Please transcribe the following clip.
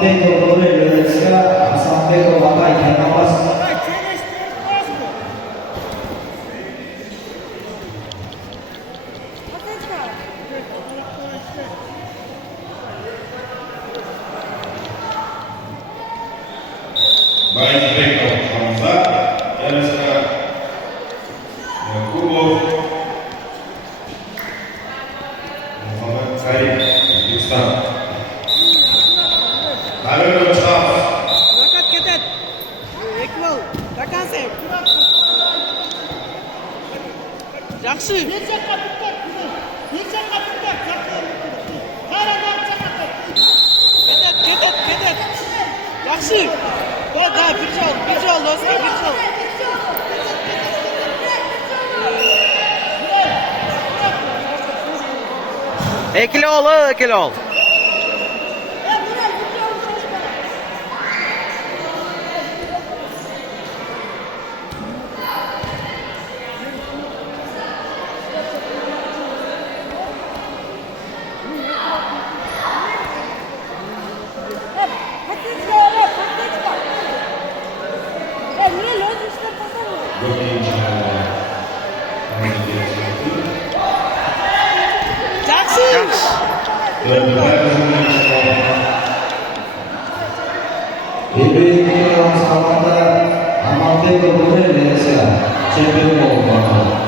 300억 원을 열었으나 300억 가까이 해나갔습니다. Байзбеков Хамза, yarışına Yakubov Muhammed Karim, Özbekistan. Navrelo Çağ. Fakat ketet. Ekmal. Takanse. Жақсы. Кетет. Жақсы. Да, bir жол, достар, bir жол. Ekili ol. Жақсы. 일요일 상황다 300억 원을 내서 챔피언